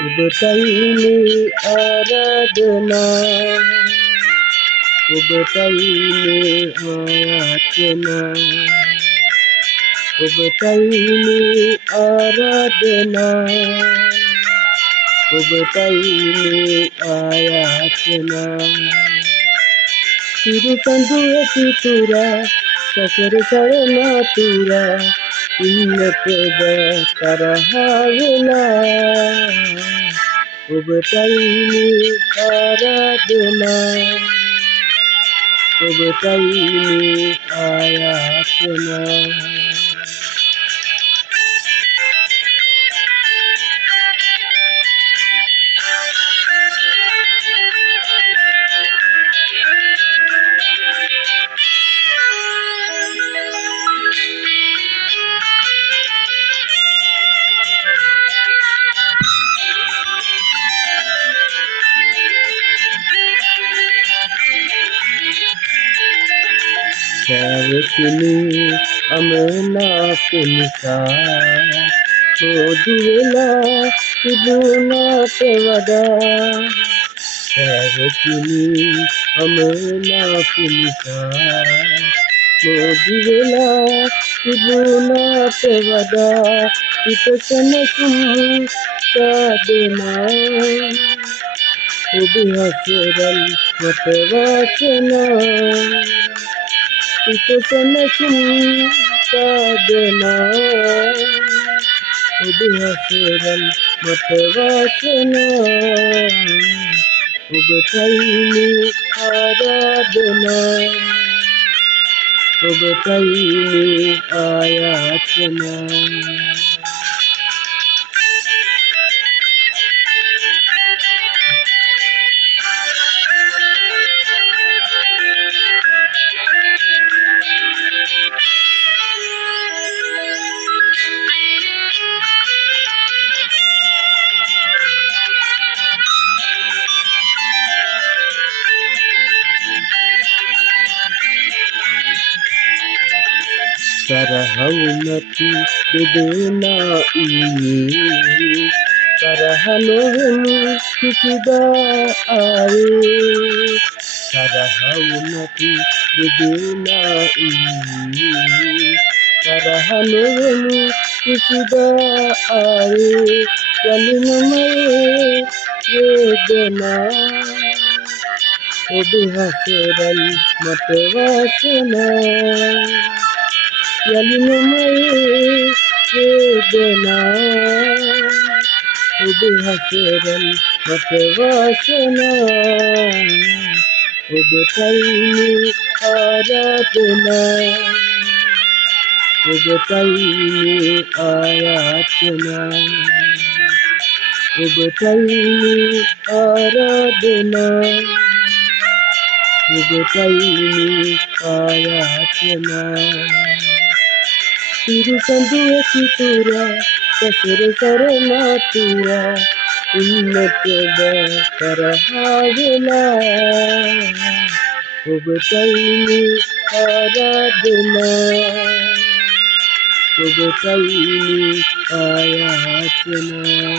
ඔබටයිනේ ආරාධනා ඔබටයිනේ ආයාචනා ඔබටයිනේ ආරාධනා ඔබටයිනේ ආයාචනා සිරිසඳු ඇති තුරා සසර සරණා තුරා ඉන්නට බෑ තරහා වෙලා ඔබටයිනේ ආරාධනා ඔබටයිනේ ආයාචනා සැවසුණු අමනාප නිසා පොදු වෙලා තිබුණාට වඩා සැවසුණු අමනාප නිසා පොදු වෙලා තිබුණාට වඩා පිටසනසුම් සාදනා ඔබ හසරන් මට වාසනා පිටසනසුම් සාදනා ඔබ හසරන් මට වාසනා ඔබටයිනේ ආරාධනා ඔබටයිනේ ආයාචනා තරහවුනතු දෙදෙනා ඉන්නේ තරහ නොවෙමු කිසිදා ආයේ තරහවුනතු දෙදෙනා ඉන්නේ තරහ නොවෙමු කිසිදා ආයේ යලිනමයේ වේදනා ඔබ හසරන් මට වාසනා යලිනමයේ වේදනා ඔබ හසරන් මට වාසනා ඔබටයිනේ ආරාධනා ඔබටයිනේ ආයාචනා ඔබටයිනේ ආරාධනා ඔබටයිනේ ආයාචනා සිරිසඳු ඇති තුරා සසර සරණා තුරා ඉන්නට බෑ තරහා වෙලා ඔබටයිනේ ආරාධනා ඔබටයිනේ ආයාචනා